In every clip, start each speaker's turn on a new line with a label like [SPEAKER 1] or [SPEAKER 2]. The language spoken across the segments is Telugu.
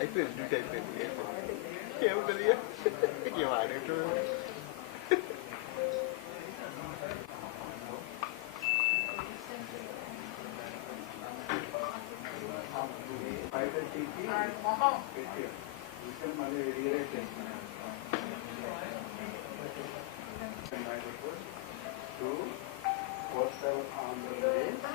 [SPEAKER 1] అయిపోయింది డ్యూటీ అయిపోయింది ఏముంటుంది ఇక వాడేటు మళ్ళీ రీరైట్ చేస్తున్నాను టు కోస్టల్ ఆంధ్రప్రదేశ్.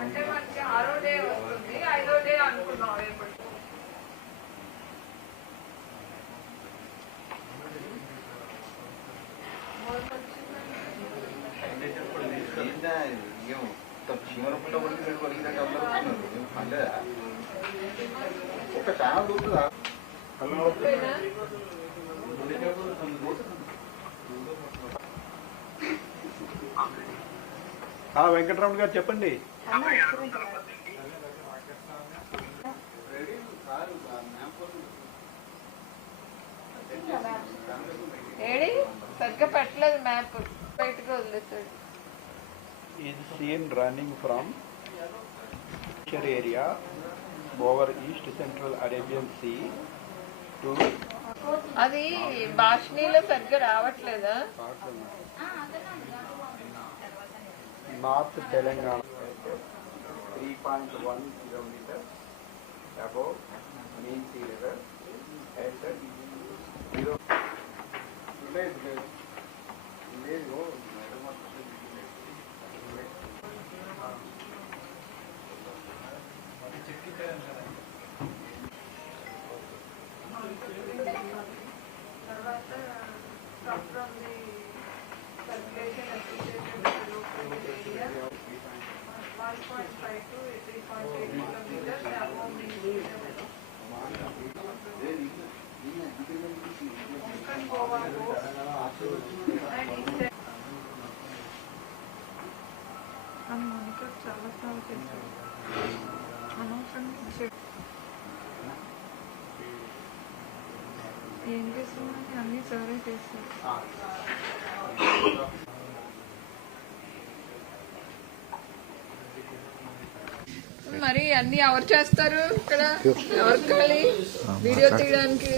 [SPEAKER 2] అంటే మనకి ఆరో డే వస్తుంది ఐదో డే అనుకున్నాం రేపటి
[SPEAKER 1] ఏం చీమల పుట్ట పడి మీరు పలికినట్టు అందరూ వస్తున్నారు ఏం పర్లేదా
[SPEAKER 3] వెంకటరమణ గారు చెప్పండి.
[SPEAKER 2] ఏడి? సరిగ్గా పెట్టలేదు మ్యాప్. బయటకు వదిలేసాడు.
[SPEAKER 3] is seen running from Picture over east central Arabian sea to
[SPEAKER 2] అది భాషణీలో సరిగ్గా రావట్లేదా?
[SPEAKER 3] North Telangana
[SPEAKER 2] three point one kilometre above mean sea level health సార్లు చేశారు అనవసరంగా చెప్ ఏం చేస్తున్నారని అన్ని సర్వే చేస్తారు మరి అన్ని ఎవరు చేస్తారు ఇక్కడ ఎవరు ఖాళీ వీడియో తీయడానికి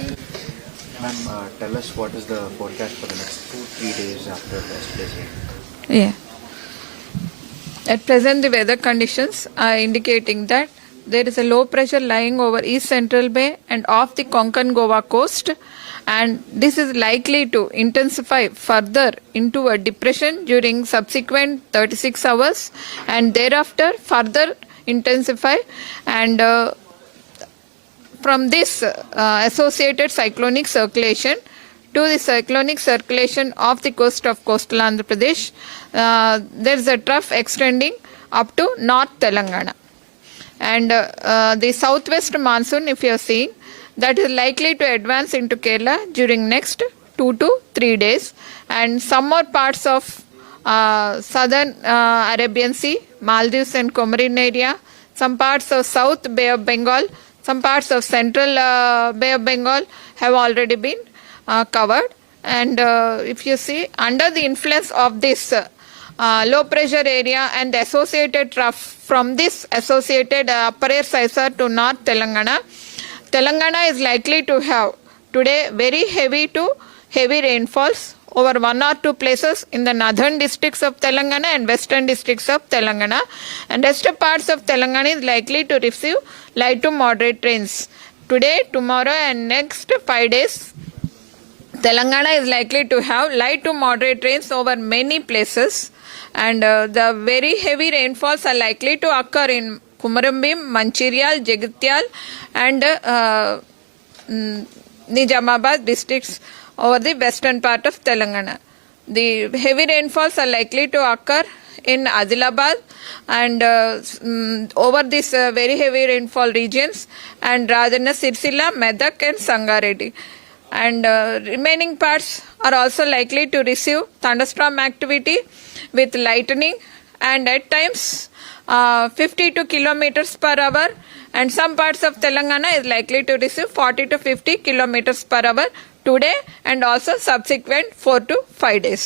[SPEAKER 4] Ma'am, uh, tell us what is the forecast for the next two, three days after yesterday's rain?
[SPEAKER 2] Yeah. At present, the weather conditions are indicating that there is a low pressure lying over East Central Bay and off the Konkan Goa coast, and this is likely to intensify further into a depression during subsequent 36 hours, and thereafter further intensify and. Uh, from this uh, associated cyclonic circulation to the cyclonic circulation of the coast of coastal Andhra Pradesh, uh, there is a trough extending up to North Telangana. And uh, uh, the southwest monsoon, if you are seeing, that is likely to advance into Kerala during next two to three days. And some more parts of uh, southern uh, Arabian Sea, Maldives and Comorin area, some parts of South Bay of Bengal, some parts of Central uh, Bay of Bengal have already been uh, covered. And uh, if you see, under the influence of this uh, uh, low pressure area and associated trough from this associated uh, upper air scissor to North Telangana, Telangana is likely to have today very heavy to heavy rainfalls over one or two places in the northern districts of Telangana and western districts of Telangana. And rest of parts of Telangana is likely to receive light to moderate rains. Today, tomorrow, and next five days, Telangana is likely to have light to moderate rains over many places, and uh, the very heavy rainfalls are likely to occur in Kumarambim, Mancherial, Jagatyal, and uh, mm, Nizamabad districts over the western part of Telangana. The heavy rainfalls are likely to occur in Adilabad and uh, mm, over these uh, very heavy rainfall regions and Rajana, Sirsila, Medak and Sangareddy. And uh, remaining parts are also likely to receive thunderstorm activity with lightning and at times uh, 52 kilometers per hour, and some parts of Telangana is likely to receive 40 to 50 kilometers per hour today and also subsequent 4 to 5 days.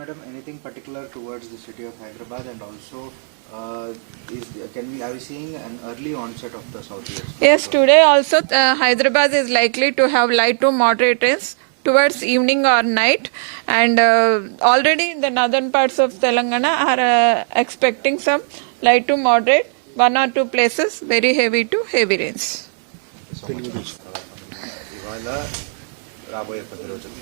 [SPEAKER 4] Madam, anything particular towards the city of Hyderabad and also uh, is, can we, are we seeing an early onset of the southeast?
[SPEAKER 2] Yes, today also uh, Hyderabad is likely to have light to moderate rains towards evening or night and uh, already in the northern parts of Telangana are uh, expecting some light to moderate one or two places very heavy to heavy rains.
[SPEAKER 4] So రాబోయే పది రోజులు.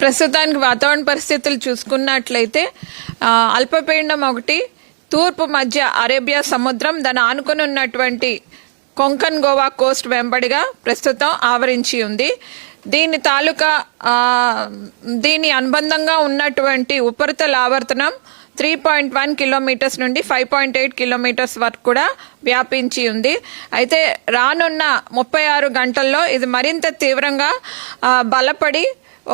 [SPEAKER 2] ప్రస్తుతానికి వాతావరణ పరిస్థితులు చూసుకున్నట్లయితే ఆ, అల్పపీడనం ఒకటి తూర్పు మధ్య అరేబియా సముద్రం దాని ఆనుకుని ఉన్నటువంటి కొంకన్ గోవా కోస్ట్ వెంబడిగా ప్రస్తుతం ఆవరించి ఉంది. దీని తాలూకా దీని అనుబంధంగా ఉన్నటువంటి ఉపరితల ఆవర్తనం త్రీ పాయింట్ వన్ కిలోమీటర్స్ నుండి ఫైవ్ పాయింట్ ఎయిట్ కిలోమీటర్స్ వరకు కూడా వ్యాపించి ఉంది. అయితే రానున్న ముప్పై ఆరు గంటల్లో ఇది మరింత తీవ్రంగా బలపడి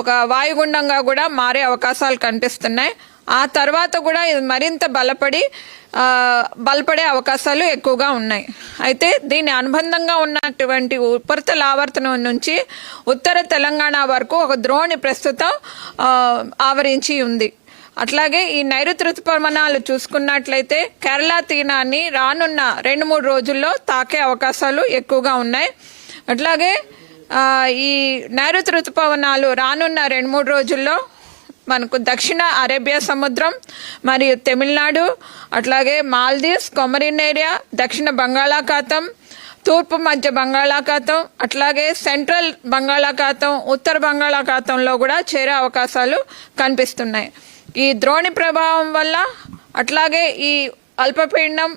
[SPEAKER 2] ఒక వాయుగుండంగా కూడా మారే అవకాశాలు కనిపిస్తున్నాయి. ఆ తర్వాత కూడా ఇది మరింత బలపడి బలపడే అవకాశాలు ఎక్కువగా ఉన్నాయి. అయితే దీని అనుబంధంగా ఉన్నటువంటి ఉపరితల ఆవర్తనం నుంచి ఉత్తర తెలంగాణ వరకు ఒక ద్రోణి ప్రస్తుతం ఆవరించి ఉంది. అట్లాగే ఈ నైరుతి ఋతుపవనాలు చూసుకున్నట్లయితే కేరళ తీరాన్ని రానున్న రెండు మూడు రోజుల్లో తాకే అవకాశాలు ఎక్కువగా ఉన్నాయి. అట్లాగే ఈ నైరుతి ఋతుపవనాలు రానున్న రెండు మూడు రోజుల్లో మనకు దక్షిణ అరేబియా సముద్రం మరియు తమిళనాడు అట్లాగే మాల్దీవ్స్ కొమరిన్ ఏరియా దక్షిణ బంగాళాఖాతం తూర్పు మధ్య బంగాళాఖాతం అట్లాగే సెంట్రల్ బంగాళాఖాతం ఉత్తర బంగాళాఖాతంలో కూడా చేరే అవకాశాలు కనిపిస్తున్నాయి. ఈ ద్రోణి ప్రభావం వల్ల అట్లాగే ఈ అల్పపీడనం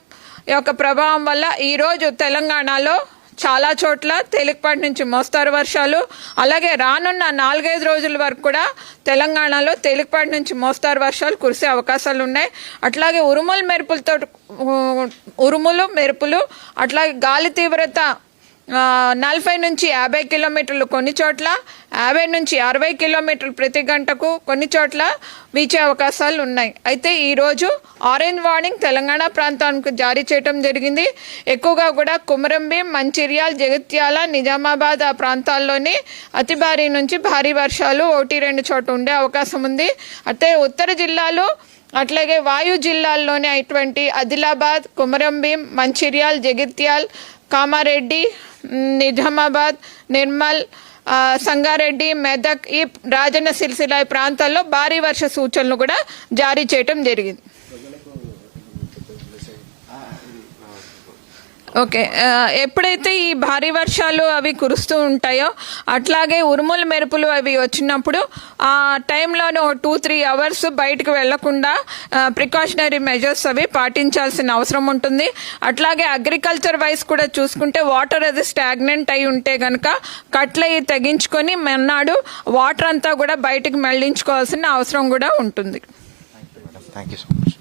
[SPEAKER 2] యొక్క ప్రభావం వల్ల ఈరోజు తెలంగాణలో చాలా చోట్ల తేలికపాటి నుంచి మోస్తారు వర్షాలు అలాగే రానున్న నాలుగైదు రోజుల వరకు కూడా తెలంగాణలో తేలికపాటి నుంచి మోస్తారు వర్షాలు కురిసే అవకాశాలు ఉన్నాయి. అట్లాగే ఉరుములు మెరుపులతో ఉరుములు మెరుపులు అట్లాగే గాలి తీవ్రత నలభై నుంచి యాభై కిలోమీటర్లు కొన్ని చోట్ల యాభై నుంచి అరవై కిలోమీటర్లు ప్రతి గంటకు కొన్ని చోట్ల వీచే అవకాశాలు ఉన్నాయి. అయితే ఈరోజు ఆరెంజ్ వార్నింగ్ తెలంగాణ ప్రాంతానికి జారీ చేయడం జరిగింది. ఎక్కువగా కూడా కుమరంభీం మంచిర్యాల జగిత్యాల నిజామాబాద్ ఆ ప్రాంతాల్లోని అతి భారీ నుంచి భారీ వర్షాలు ఒకటి రెండు చోట్ల ఉండే అవకాశం ఉంది. అయితే ఉత్తర జిల్లాలో అట్లాగే వాయు జిల్లాల్లోనే అటువంటి ఆదిలాబాద్ కుమరంభీం మంచిర్యాల్ జగిత్యాల్ కామారెడ్డి నిజామాబాద్ నిర్మల్ సంగారెడ్డి మెదక్ ఈ రాజన్న సిరిసిల్ల ప్రాంతాల్లో భారీ వర్ష సూచనలు కూడా జారీ చేయటం జరిగింది. ఓకే. ఎప్పుడైతే ఈ భారీ వర్షాలు అవి కురుస్తూ ఉంటాయో అట్లాగే ఉరుములు మెరుపులు అవి వచ్చినప్పుడు ఆ టైంలోనే ఒక టూ త్రీ అవర్స్ బయటకు వెళ్ళకుండా ప్రికాషనరీ మెజర్స్ అవి పాటించాల్సిన అవసరం ఉంటుంది. అట్లాగే అగ్రికల్చర్ వైజ్ కూడా చూసుకుంటే వాటర్ అది స్టాగ్నెంట్ అయి ఉంటే గనక కట్లు అవి తెగించుకొని మన్నాడు వాటర్ అంతా కూడా బయటకు మళ్ళించుకోవాల్సిన అవసరం కూడా ఉంటుంది.
[SPEAKER 4] Thank you so much